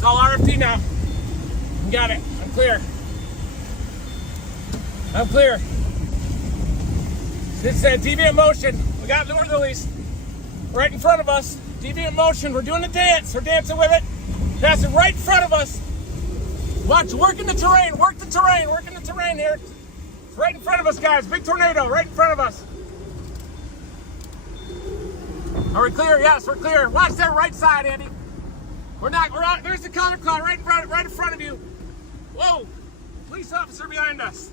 Call RFD now. You got it. I'm clear. I'm clear. It's deviant motion. We got northerlies right in front of us. Deviant motion. We're doing the dance. We're dancing with it. Passing right in front of us. Watch, working the terrain. Work the terrain. Working the terrain here. It's right in front of us, guys. Big tornado right in front of us. Are we clear? Yes, we're clear. Watch that right side, Andy. We're out. There's the counter cloud right in front of you. Whoa! Police officer behind us.